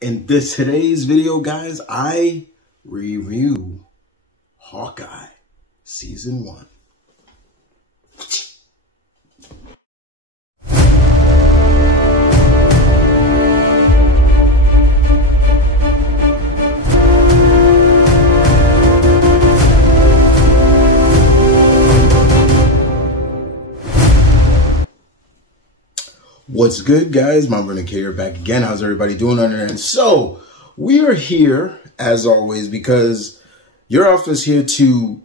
In today's video, guys, I review Hawkeye Season 1. What's good, guys? TheMtVernonkid here, back again. How's everybody doing on there? And so we are here, as always, because your office here to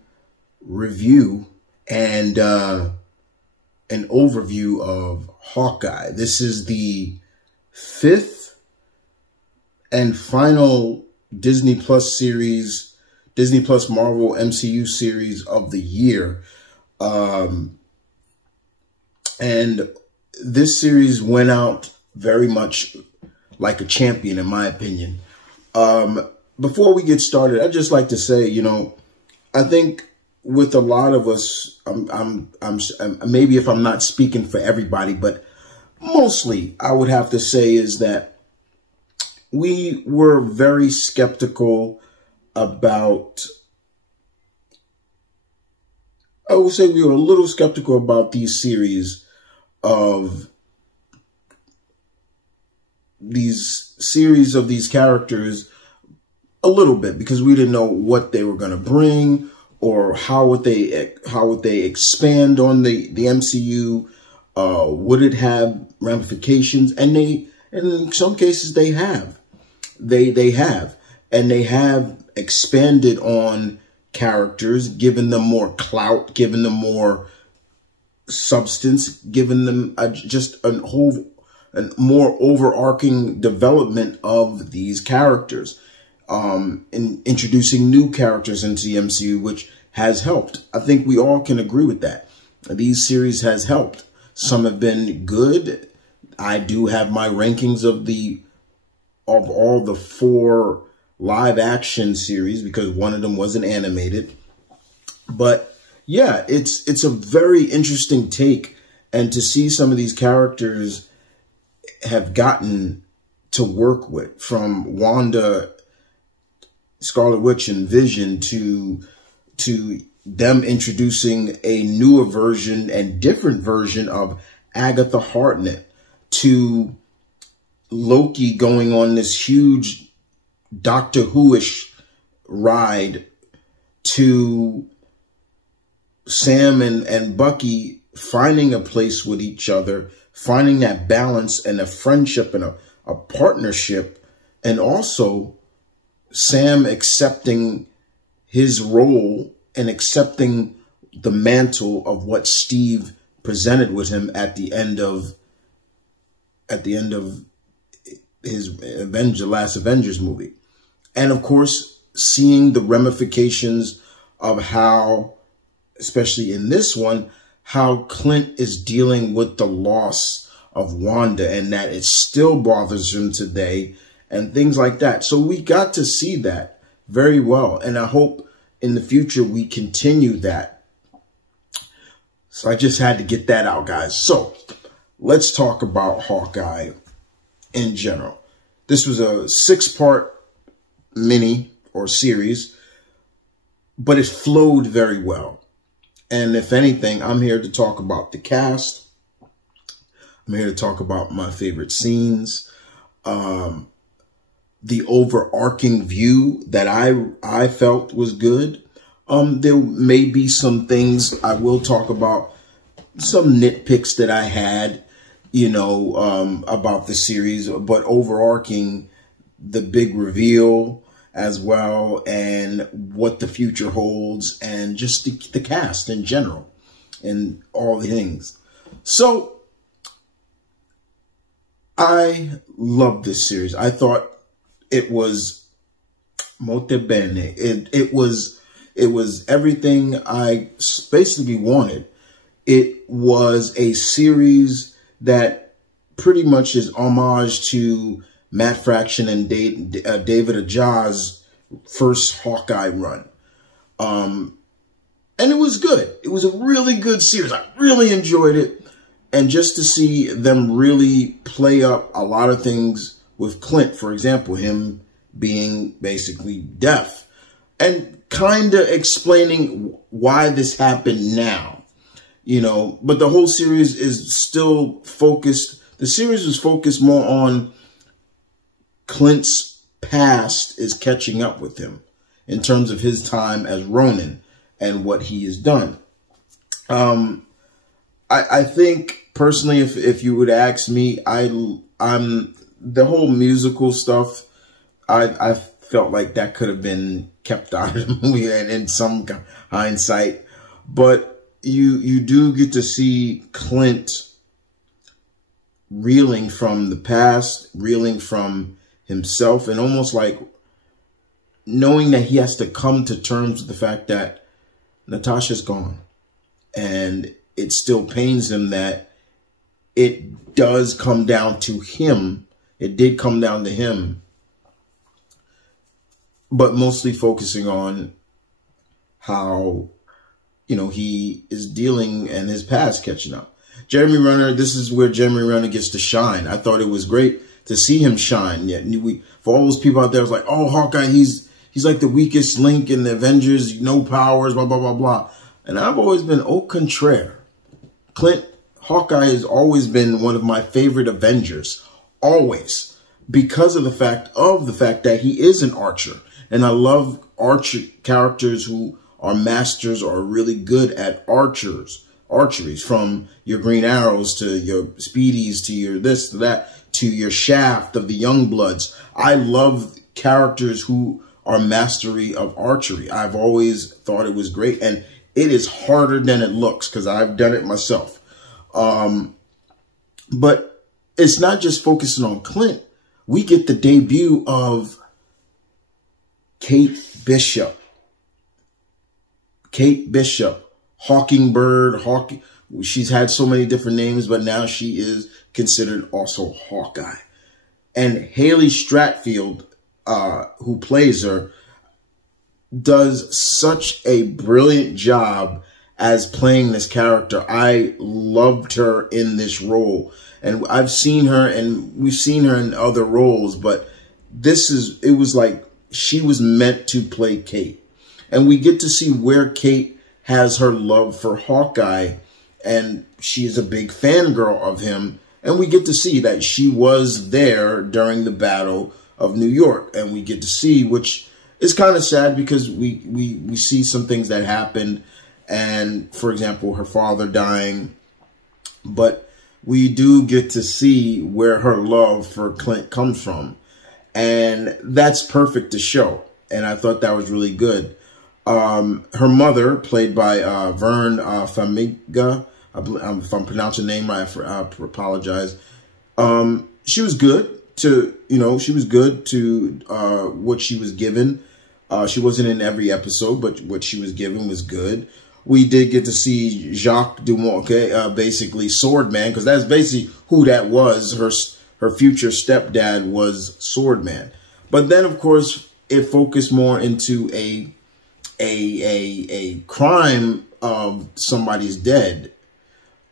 review and an overview of Hawkeye. This is the 5th and final Disney Plus series, Disney Plus Marvel MCU series of the year. And this series went out very much like a champion, in my opinion. Before we get started, I'd just like to say, I think with a lot of us, maybe if I'm not speaking for everybody, but mostly I would have to say is that we were very skeptical about, I would say we were a little skeptical about these series of these characters a little bit, because we didn't know what they were going to bring or how would they expand on the MCU. Would it have ramifications? And in some cases they have expanded on characters, given them more clout, given them more substance, giving them just a more overarching development of these characters, in introducing new characters into the MCU, which has helped. I think we all can agree with that. These series has helped. Some have been good. I do have my rankings of all the 4 live action series, because one of them wasn't animated, but yeah, it's a very interesting take, and to see some of these characters have gotten to work with, from Wanda, Scarlet Witch, and Vision, to them introducing a newer version and different version of Agatha Harkness, to Loki going on this huge Doctor Who-ish ride, to Sam and Bucky finding a place with each other, finding that balance and a friendship and a partnership, and also Sam accepting his role and accepting the mantle of what Steve presented with him at the end of his last Avengers movie. And of course, seeing the ramifications of how, especially in this one, how Clint is dealing with the loss of Wanda, and that it still bothers him today, and things like that. So we got to see that very well, and I hope in the future we continue that. So I just had to get that out, guys. So let's talk about Hawkeye in general. This was a 6-part mini or series, but it flowed very well. And if anything, I'm here to talk about the cast. I'm here to talk about my favorite scenes, the overarching view that I felt was good. There may be some things I will talk about, some nitpicks that I had, about the series, but overarching, the big reveal as well, and what the future holds, and just the cast in general, and all the things. So I love this series. I thought it was molto bene. It was everything I basically wanted. It was a series that pretty much is homage to Matt Fraction and David Aja's first Hawkeye run. And it was good. It was a really good series. I really enjoyed it. And just to see them really play up a lot of things with Clint, for example, him being basically deaf, and kind of explaining why this happened now, you know. But the whole series is still focused. The series was focused more on Clint's past is catching up with him in terms of his time as Ronin and what he has done. I think personally, if you would ask me, I'm the whole musical stuff. I felt like that could have been kept out of the movie in some hindsight, but you do get to see Clint reeling from the past, reeling from himself, and almost like knowing that he has to come to terms with the fact that Natasha's gone. And it still pains him that it does come down to him. It did come down to him, but mostly focusing on how, you know, he is dealing and his past catching up. Jeremy Renner, this is where Jeremy Renner gets to shine. I thought it was great to see him shine. Yet for all those people out there, it was like, oh, Hawkeye, he's like the weakest link in the Avengers, no powers, blah, blah, blah, blah. And I've always been au contraire. Hawkeye has always been one of my favorite Avengers, always, because of the fact that he is an archer. And I love characters who are masters or are really good at archery, from your Green Arrows to your Speedies to your this to that to your Shaft of the Youngbloods. I love characters who are mastery of archery. I've always thought it was great, and it is harder than it looks because I've done it myself. But it's not just focusing on Clint. We get the debut of Kate Bishop. Kate Bishop, Hawkingbird, she's had so many different names, but now she is considered also Hawkeye. And Haley Stratfield, who plays her, does such a brilliant job as playing this character. I loved her in this role. And I've seen her, and we've seen her in other roles, but it was like she was meant to play Kate. And we get to see where Kate has her love for Hawkeye, and she is a big fangirl of him. And we get to see that she was there during the Battle of New York. And we get to see, which is kind of sad because we see some things that happened. And, for example, her father dying. But we do get to see where her love for Clint comes from. And that's perfect to show. And I thought that was really good. Her mother, played by Vern Famiga, if I'm pronouncing her name right, I apologize. She was good to, she was good to what she was given. She wasn't in every episode, but what she was given was good. We did get to see Jacques Dumont, basically Swordman, because that's basically who that was. Her future stepdad was Swordman. But then, of course, it focused more into a crime of somebody's dead.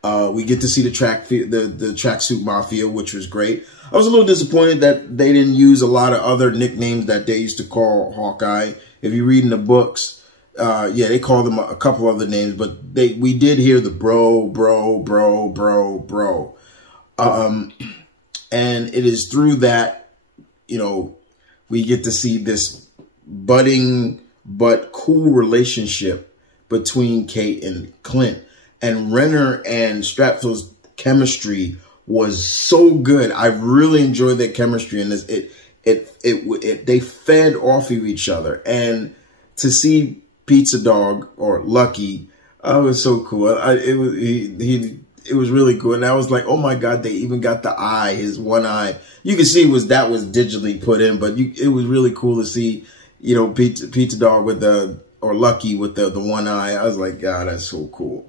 We get to see the tracksuit mafia, which was great. I was a little disappointed that they didn't use a lot of other nicknames that they used to call Hawkeye. If you read in the books, they called them a couple other names, but we did hear the bro. And it is through that, we get to see this budding but cool relationship between Kate and Clint. And Renner and Stratfield's chemistry was so good. I really enjoyed their chemistry in this. They fed off of each other. And to see Pizza Dog, or Lucky, it was so cool. It was really cool. And I was like, oh my God, they even got the eye, his one eye. You can see that was digitally put in, but it was really cool to see, Pizza Dog or Lucky with the one eye. I was like, God, that's so cool.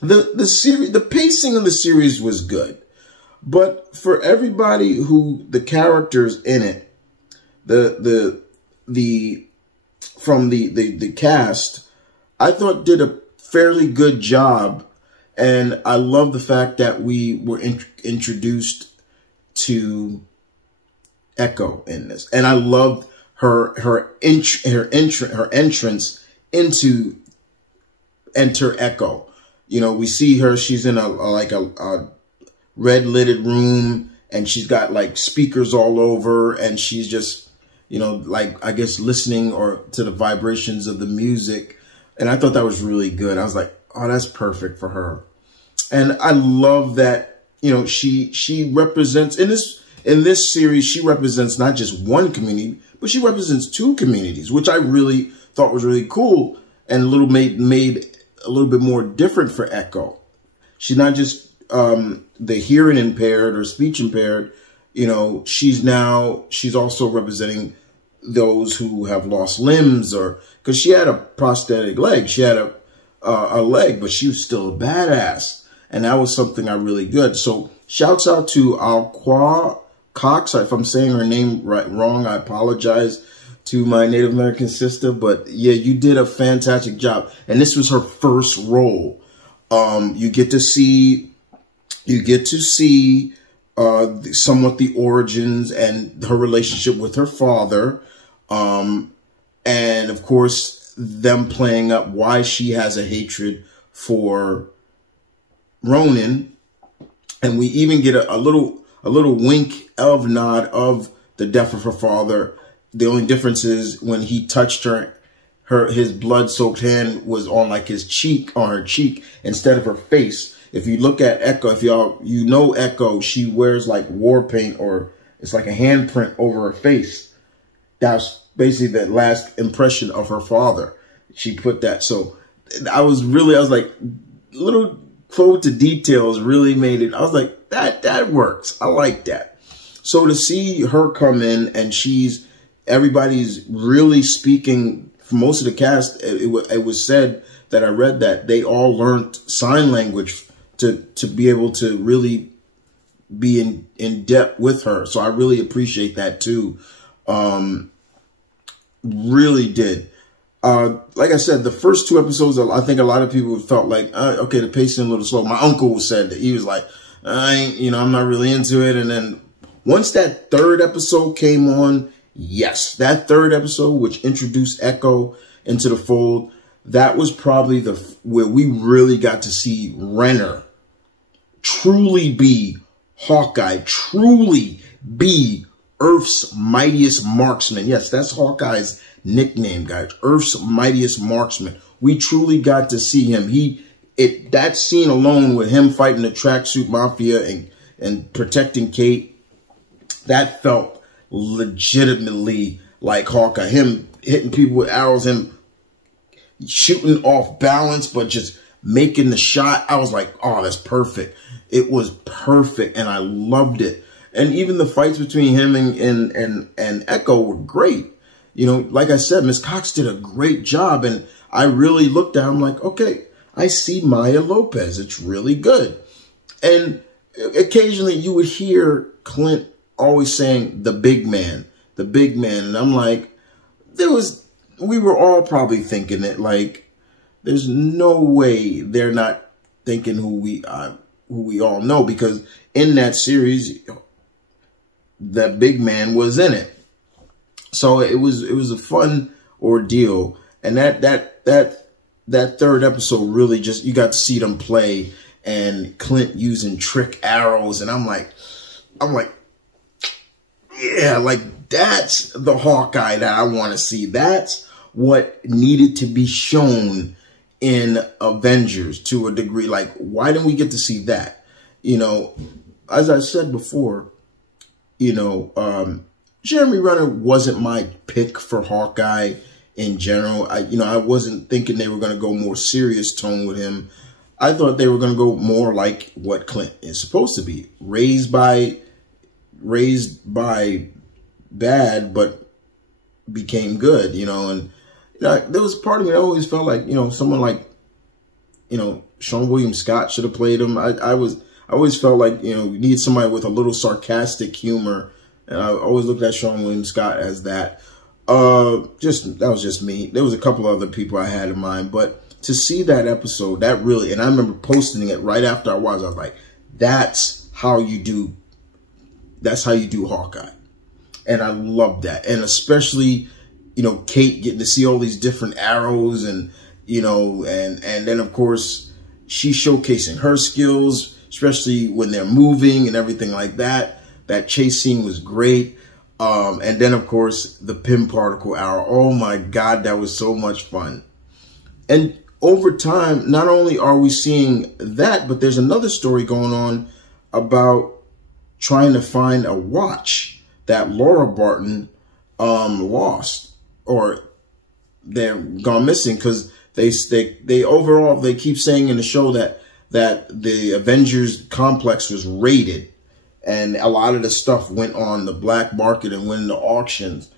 The pacing of the series was good, but for everybody who the characters in it, from the cast, I thought did a fairly good job. And I love the fact that we were introduced to Echo in this. And I loved her entrance into Enter Echo. You know, we see her, she's in a red lidded room, and she's got like speakers all over, and she's just, you know, like, I guess listening or to the vibrations of the music. And I thought that was really good. I was like, oh, that's perfect for her. And I love that, you know, she represents in this series, she represents not just one community, but she represents two communities, which I really thought was really cool and made a little bit more different for Echo. She's not just the hearing impaired or speech impaired. You know, she's also representing those who have lost limbs, or because she had a prosthetic leg, she had a leg, but she was still a badass, and that was something I really good. So shouts out to Alqua Cox. If I'm saying her name wrong, I apologize to my Native American sister, but yeah, you did a fantastic job. And this was her first role. You get to see somewhat the origins and her relationship with her father. And of course, them playing up why she has a hatred for Ronan. And we even get a little wink of nod of the death of her father. The only difference is when he touched his blood-soaked hand was on like his cheek, on her cheek, instead of her face. If you look at Echo, if you know Echo, she wears like war paint, or it's like a handprint over her face. That's basically the last impression of her father. She put that. So I was like, little forward to details really made it. I was like, that works. I like that. So to see her come in and everybody's really speaking, for most of the cast, it was said that I read that they all learned sign language to be able to really be in depth with her. So I really appreciate that too. Really did. Like I said, the first two episodes, I think a lot of people felt like, okay, the pacing a little slow. My uncle said that he was like, I'm not really into it. And then once that third episode came on, yes, that third episode, which introduced Echo into the fold, that was probably where we really got to see Renner truly be Hawkeye, truly be Earth's mightiest marksman. Yes, that's Hawkeye's nickname, guys. Earth's mightiest marksman. We truly got to see him. That scene alone with him fighting the tracksuit mafia and protecting Kate, that felt legitimately like Hawkeye. Him hitting people with arrows, him shooting off balance, but just making the shot. I was like, oh, that's perfect. It was perfect, and I loved it. And even the fights between him and Echo were great. You know, like I said, Miss Cox did a great job, and I really looked at him like, okay, I see Maya Lopez. It's really good. And occasionally you would hear Clint always saying the big man. And I'm like, we were all probably thinking it, like, there's no way they're not thinking who we all know, because in that series, that big man was in it. So it was a fun ordeal. And that third episode really just, you got to see them play, and Clint using trick arrows. And I'm like, yeah, like that's the Hawkeye that I want to see. That's what needed to be shown in Avengers to a degree. Like, why didn't we get to see that? You know, as I said before, you know, Jeremy Renner wasn't my pick for Hawkeye in general. I wasn't thinking they were going to go more serious tone with him. I thought they were going to go more like what Clint is supposed to be, raised by bad, but became good, you know. And there was part of me that always felt like, someone like, Sean William Scott should have played him. I always felt like, we need somebody with a little sarcastic humor. And I always looked at Sean William Scott as that. That was just me. There was a couple other people I had in mind, but to see that episode, that really, and I remember posting it right after I watched, I was like, that's how you do Hawkeye. And I love that. And especially, you know, Kate getting to see all these different arrows and, you know, and then of course she's showcasing her skills, especially when they're moving and everything like that. That chase scene was great. And then of course the Pym particle arrow. Oh my God, that was so much fun. And over time, not only are we seeing that, but there's another story going on about trying to find a watch that Laura Barton lost, or they're gone missing, because they overall, they keep saying in the show that the Avengers complex was raided, and a lot of the stuff went on the black market and went into auctions,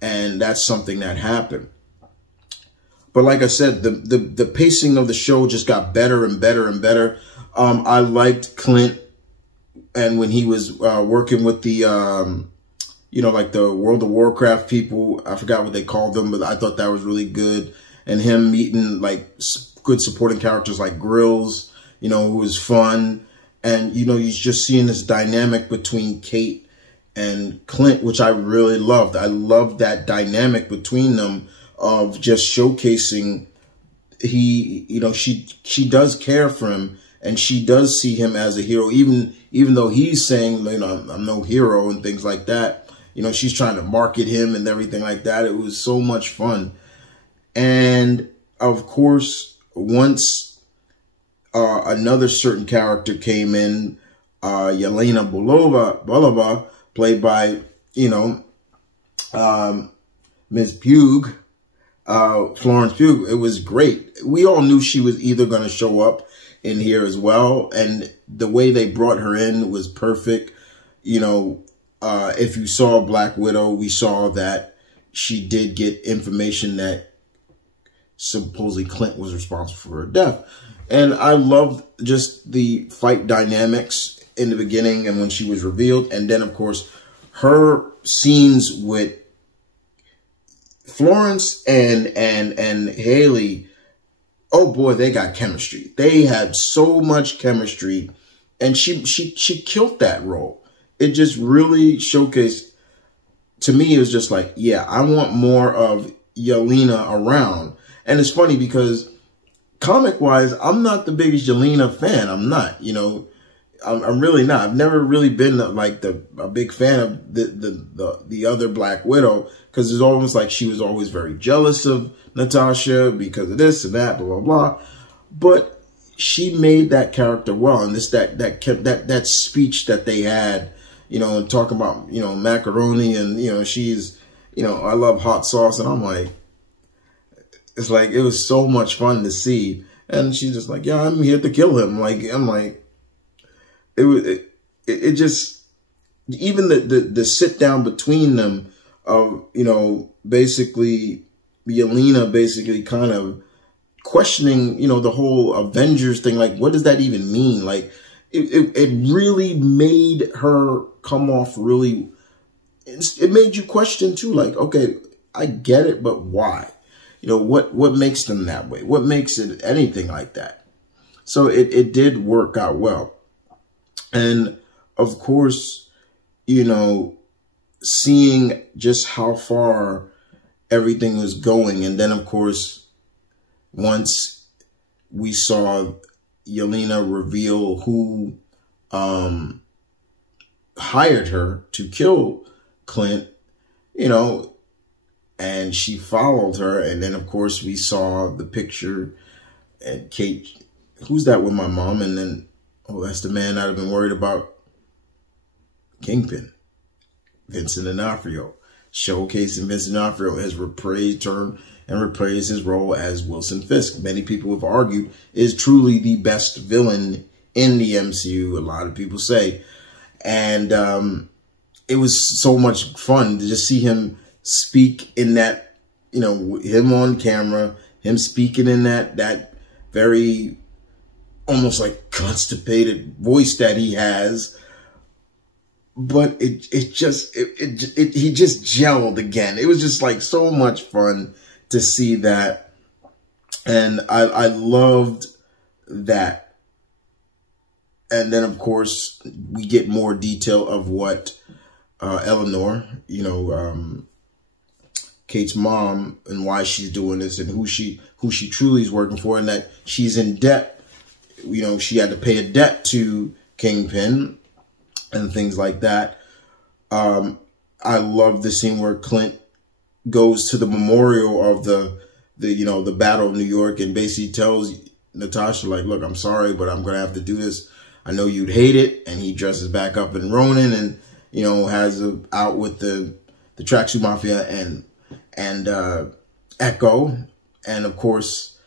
and that's something that happened. But like I said, the pacing of the show just got better and better and better. I liked Clint, and when he was working with the you know, like the World of Warcraft people, I forgot what they called them, but I thought that was really good. And him meeting like good supporting characters like Grills, you know, who was fun. And, you know, you're just seeing this dynamic between Kate and Clint, which I really loved. I loved that dynamic between them of just showcasing you know, she does care for him, and she does see him as a hero, even though he's saying, you know, I'm no hero and things like that. You know, she's trying to market him and everything like that. It was so much fun. And of course, once another certain character came in, Yelena Belova, played by, you know, Ms. Pugh, Florence Pugh. It was great. We all knew she was either going to show up in here as well, and the way they brought her in was perfect. You know, if you saw Black Widow, we saw that she did get information that supposedly Clint was responsible for her death. And I loved just the fight dynamics in the beginning and when she was revealed. And then, of course, her scenes with Florence and Haley, oh boy, they got chemistry. They had so much chemistry, and she killed that role. It just really showcased, to me, it was just like, yeah, I want more of Yelena around. And it's funny because comic-wise, I'm not the biggest Yelena fan. I'm not, you know, I'm really not. I've never really been like a big fan of the other Black Widow, because it's almost like she was always very jealous of Natasha because of this and that, blah, blah, blah. But she made that character well. And this, that speech that they had, you know, and talking about, you know, macaroni, and, you know, she's, you know, I love hot sauce. And I'm like, it's like, it was so much fun to see. And she's just like, yeah, I'm here to kill him. Like, I'm like, it just, even the sit down between them of, you know, basically Yelena basically kind of questioning, you know, the whole Avengers thing. Like, what does that even mean? Like, it really made her come off really, it made you question too, like, okay, I get it, but why? You know, what makes them that way? What makes it anything like that? So it did work out well. And of course, you know, seeing just how far everything was going. And then, of course, once we saw Yelena reveal who hired her to kill Clint, you know, and she followed her. And then, of course, we saw the picture and Kate, who's that with my mom? And then, oh, that's the man I'd have been worried about. Kingpin, Vincent D'Onofrio, showcasing Vincent D'Onofrio as reprised his role as Wilson Fisk. Many people have argued is truly the best villain in the MCU. A lot of people say. And it was so much fun to just see him speak in that, you know, him on camera, him speaking in that very almost like constipated voice that he has. But he just gelled again. It was just like so much fun to see that. And I loved that. And then, of course, we get more detail of what Eleanor, you know, Kate's mom, and why she's doing this, and who she truly is working for, and that she's in debt. You know, she had to pay a debt to Kingpin and things like that. I love the scene where Clint goes to the memorial of the you know, the Battle of New York, and basically tells Natasha, like, look, I'm sorry, but I'm going to have to do this. I know you'd hate it. And he dresses back up in Ronin and, you know, has a out with the Tracksuit Mafia and Echo. And of course,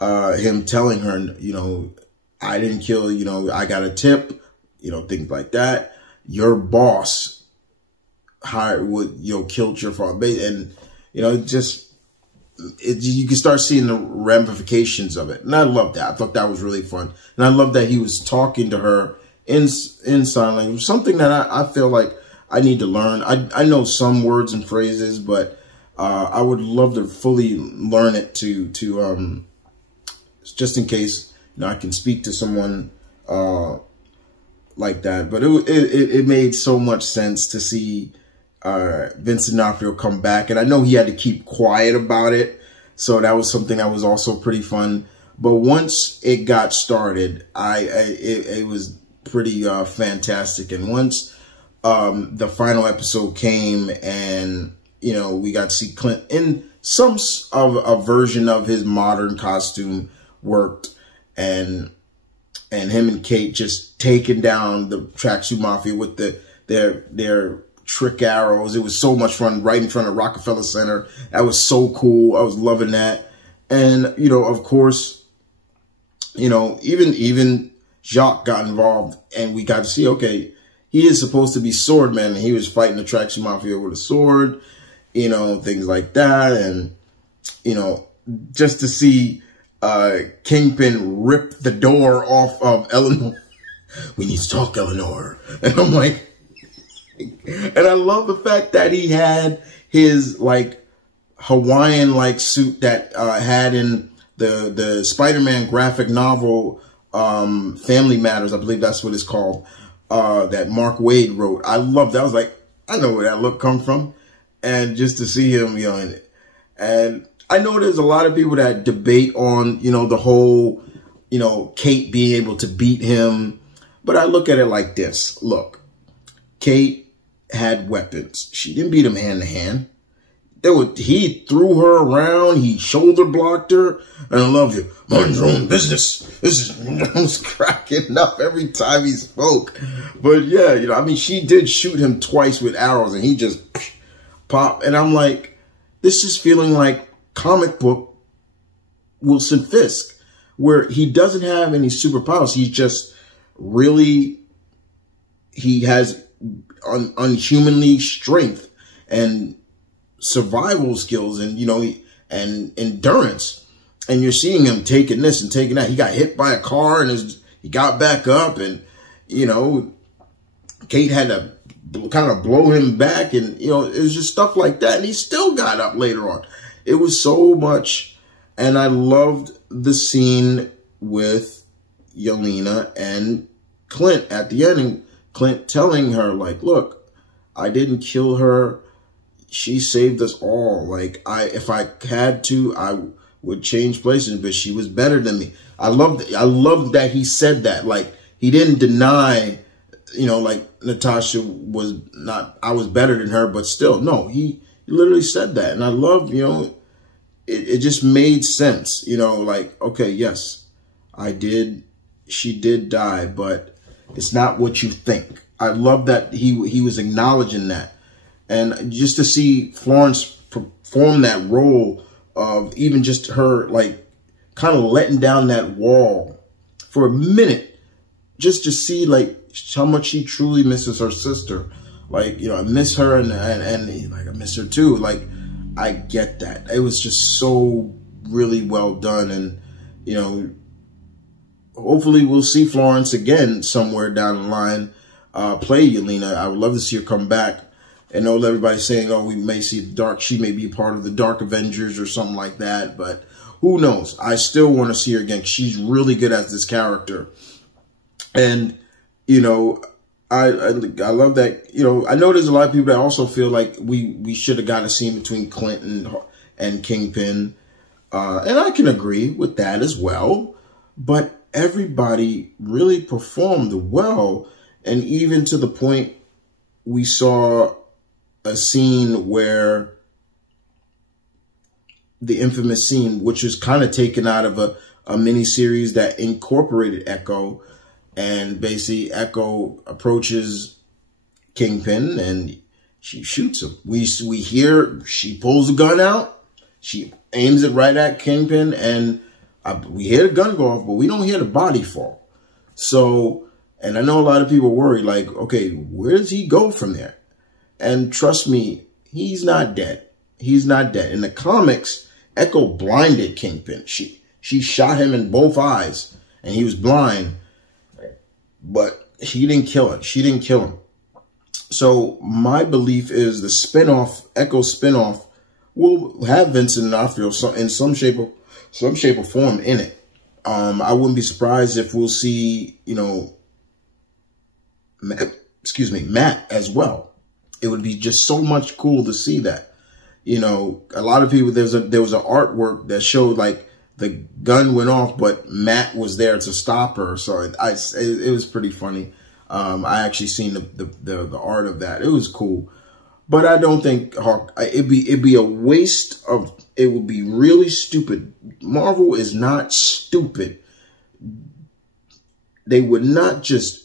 him telling her, you know, I didn't kill, you know, I got a tip, you know, things like that. Your boss killed your father. And, you know, you can start seeing the ramifications of it. And I love that. I thought that was really fun. And I love that he was talking to her in sign language, something that I feel like I need to learn. I know some words and phrases, but I would love to fully learn it to just in case, you know, I can speak to someone like that. But it made so much sense to see Vincent D'Onofrio come back, and I know he had to keep quiet about it, so that was something that was also pretty fun. But once it got started, it was pretty fantastic. And once the final episode came, and you know, we got to see Clint in some of a version of his modern costume worked, and him and Kate just taking down the Tracksuit Mafia with their trick arrows. It was so much fun right in front of Rockefeller Center. That was so cool. I was loving that. And, you know, of course, you know, even Jacques got involved, and we got to see, okay, he is supposed to be Swordman, and he was fighting the Tracksuit Mafia with a sword, you know, things like that. And, you know, just to see Kingpin rip the door off of Eleanor. We need to talk, Eleanor. And I'm like, and I love the fact that he had his like Hawaiian like suit that had in the Spider-Man graphic novel Family Matters, I believe that's what it's called, that Mark Waid wrote. I loved that. I was like, I know where that look come from. And just to see him, you know, and I know there's a lot of people that debate on, you know, the whole, you know, Kate being able to beat him. But I look at it like this. Look, Kate had weapons. She didn't beat him hand to hand. He threw her around. He shoulder blocked her. And I love you. Mind your own business. I was cracking up every time he spoke. But yeah, you know, I mean, she did shoot him twice with arrows, and he just popped. And I'm like, this is feeling like comic book Wilson Fisk, where he doesn't have any superpowers. He's just really, he has unhumanly strength and survival skills, and you know, and endurance. And you're seeing him taking this and taking that. He got hit by a car, and he got back up, and you know, Kate had to kind of blow him back, and you know, it was just stuff like that. And he still got up later on. It was so much, and I loved the scene with Yelena and Clint at the end, and Clint telling her, like, look, I didn't kill her. She saved us all. Like, if I had to, I would change places, but she was better than me. I loved that he said that. Like, he didn't deny, you know, like Natasha was not, I was better than her, but still, no, he literally said that. And I love, you know, it just made sense, you know, like, okay, yes, she did die, but it's not what you think. I love that he was acknowledging that. And just to see Florence perform that role of even just her, like, kind of letting down that wall for a minute, just to see, like, how much she truly misses her sister. Like, you know, I miss her, and like, I miss her too. Like, I get that. It was just so really well done. And, you know, hopefully we'll see Florence again somewhere down the line play Yelena. I would love to see her come back. I know everybody's saying, oh, we may see the Dark. She may be part of the Dark Avengers or something like that. But who knows? I still want to see her again. She's really good as this character. And, you know, I love that. You know, I know there's a lot of people that also feel like we should have got a scene between Clint and Kingpin. And I can agree with that as well. But everybody really performed well. And even to the point we saw a scene where the infamous scene, which was kind of taken out of a mini series that incorporated Echo. And basically Echo approaches Kingpin and she shoots him. We hear she pulls a gun out. She aims it right at Kingpin, and we hear the gun go off, but we don't hear the body fall. So, and I know a lot of people worry, like, okay, where does he go from there? And trust me, he's not dead. He's not dead. In the comics, Echo blinded Kingpin. She shot him in both eyes, and he was blind. But he didn't kill him. She didn't kill him. So my belief is the spinoff, Echo spinoff, will have Vincent D'Onofrio in some shape or form in it. I wouldn't be surprised if we'll see, you know, Matt as well. It would be just so much cool to see that. You know, a lot of people, there was an artwork that showed like the gun went off, but Matt was there to stop her. So it was pretty funny. I actually seen the art of that. It was cool, but I don't think it'd be a waste of. It would be really stupid. Marvel is not stupid. They would not just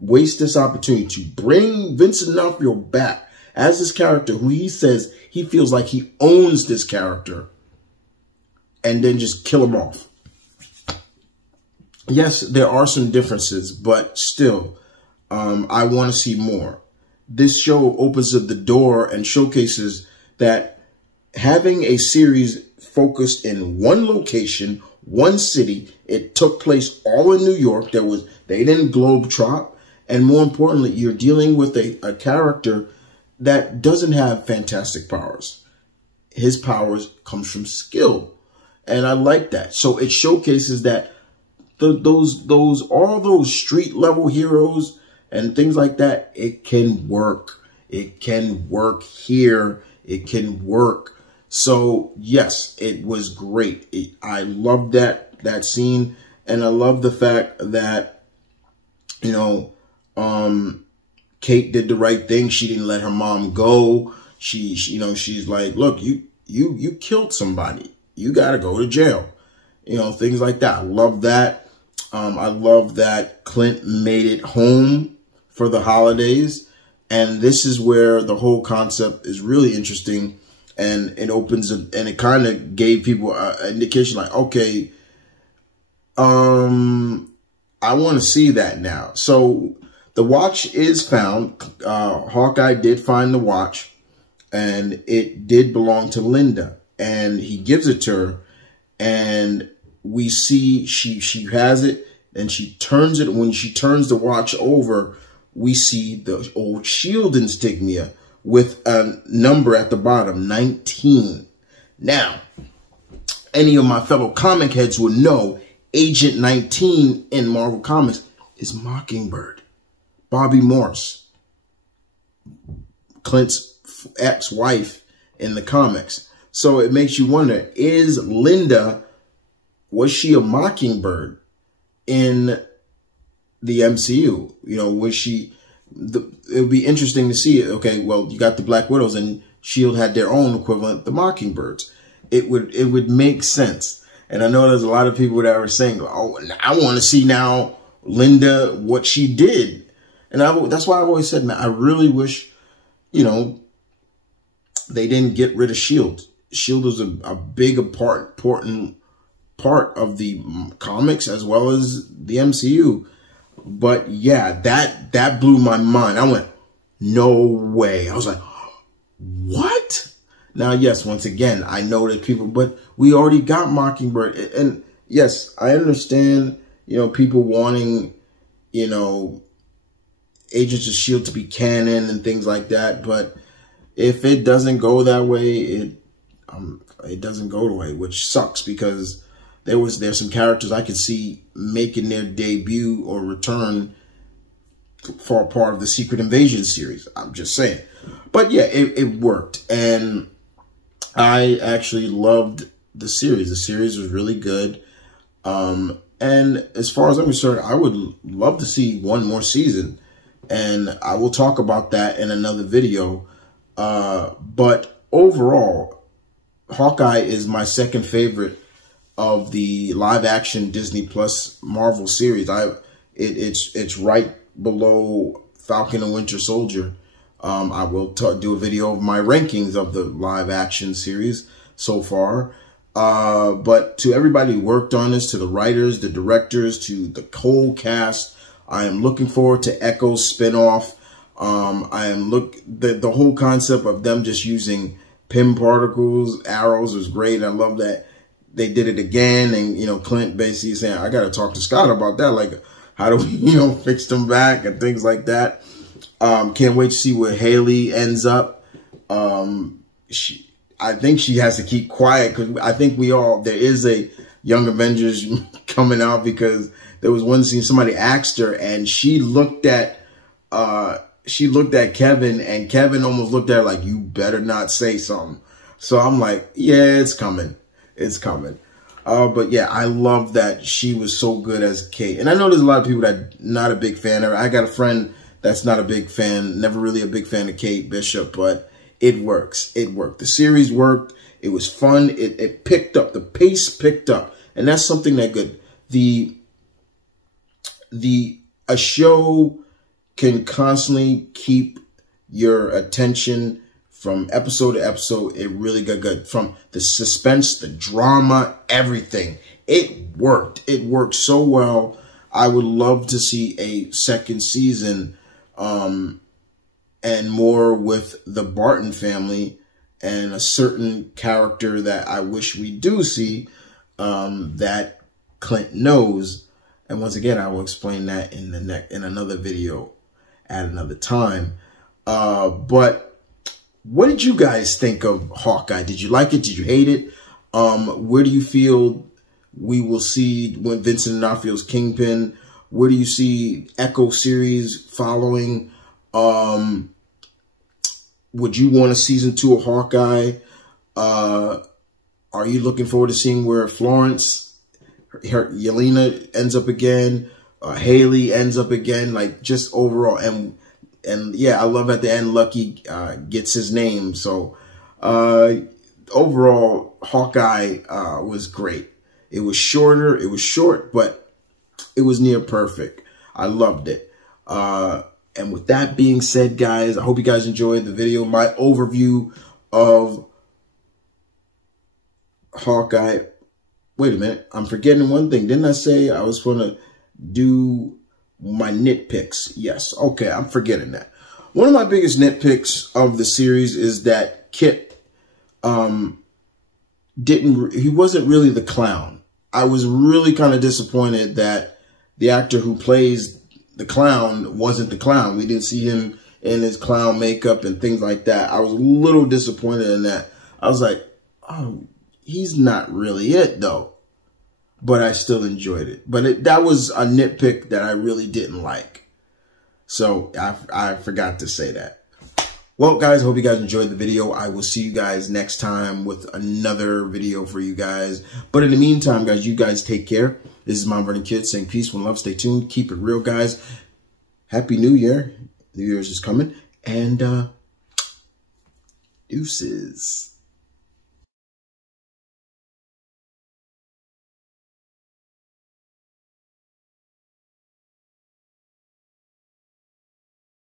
waste this opportunity to bring Vincent D'Onofrio back as this character who he says he feels like he owns this character, and then just kill him off. Yes, there are some differences, but still, I want to see more. This show opens up the door and showcases that having a series focused in one location, one city, it took place all in New York. They didn't globetrot. And more importantly, you're dealing with a character that doesn't have fantastic powers. His powers comes from skill. And I like that. So it showcases that all those street level heroes and things like that, it can work. It can work here. It can work. So yes, it was great. I love that scene. And I love the fact that, you know, Kate did the right thing. She didn't let her mom go. You know, she's like, look, you killed somebody. You got to go to jail. You know, things like that. I love that. I love that Clint made it home for the holidays. And this is where the whole concept is really interesting. And it opens and it kind of gave people an indication like, okay, I want to see that now. So the watch is found. Hawkeye did find the watch, and it did belong to Linda. And he gives it to her, and we see she has it, and she turns it. When she turns the watch over, we see the old SHIELD insignia with a number at the bottom, 19. Now, any of my fellow comic heads would know Agent 19 in Marvel Comics is Mockingbird, Bobby Morse, Clint's ex-wife in the comics. So it makes you wonder, is Linda, was she a Mockingbird in the MCU? You know, was she, it would be interesting to see it. Okay, well, you got the Black Widows and SHIELD had their own equivalent, the Mockingbirds. It would make sense. And I know there's a lot of people that are saying, oh, I want to see now Linda, what she did. And that's why I've always said, man, I really wish, you know, they didn't get rid of SHIELD. SHIELD was a big important part of the comics as well as the MCU. But yeah, that blew my mind. I went, no way. I was like, what? Now, yes, once again, I know that people, but we already got Mockingbird. And yes, I understand, you know, people wanting, you know, Agents of S.H.I.E.L.D. to be canon and things like that. But if it doesn't go that way, it doesn't go the way, which sucks, because there's some characters I could see making their debut or return for a part of the Secret Invasion series. I'm just saying. But yeah, it worked. And I actually loved the series. The series was really good. And as far as I'm concerned, I would love to see one more season. And I will talk about that in another video. But overall, Hawkeye is my second favorite of the live-action Disney Plus Marvel series. It's right below Falcon and Winter Soldier. I will do a video of my rankings of the live-action series so far. But to everybody who worked on this, to the writers, the directors, to the whole cast, I am looking forward to Echo's spinoff. The whole concept of them just using Pym particles, arrows was great. I love that they did it again. And, you know, Clint basically saying, I got to talk to Scott about that. Like, how do we, you know, fix them back and things like that. Can't wait to see where Haley ends up. I think she has to keep quiet because I think there is a Young Avengers coming out, because there was one scene somebody asked her and she looked at Kevin, and Kevin almost looked at her like, you better not say something. So I'm like, yeah, it's coming. It's coming. But yeah, I love that she was so good as Kate. And I know there's a lot of people that not a big fan of her. I got a friend that's not a big fan, never really a big fan of Kate Bishop, but it works. It worked. The series worked. It was fun. It picked up. The pace picked up. And that's something that good. A show can constantly keep your attention from episode to episode. It really got good. From the suspense, the drama, everything. It worked. It worked so well. I would love to see a second season, and more with the Barton family and a certain character that I wish we do see, that Clint knows. And once again, I will explain that in another video at another time. But what did you guys think of Hawkeye? Did you like it? Did you hate it? Where do you feel we will see when Vincent D'Onofrio's Kingpin? Where do you see Echo series following? Would you want a season 2 of Hawkeye? Are you looking forward to seeing where Florence, Yelena ends up again? Haley ends up again? Like, just overall. And yeah, I love at the end Lucky gets his name. So overall, Hawkeye was great. It was shorter. It was short, but it was near perfect. I loved it. And with that being said, guys, I hope you guys enjoyed the video. My overview of Hawkeye. Wait a minute. I'm forgetting one thing. Didn't I say I was going to do my nitpicks? Yes. Okay. I'm forgetting that. One of my biggest nitpicks of the series is that Kit he wasn't really the clown. I was really kind of disappointed that the actor who plays the clown wasn't the clown. We didn't see him in his clown makeup and things like that. I was a little disappointed in that. I was like, oh, he's not really it though. But I still enjoyed it. But that was a nitpick that I really didn't like. So I forgot to say that. Well, guys, hope you guys enjoyed the video. I will see you guys next time with another video for you guys. But in the meantime, guys, you guys take care. This is TheMtVernonkid saying peace, one love, stay tuned, keep it real, guys. Happy New Year. New Year's is coming. And deuces.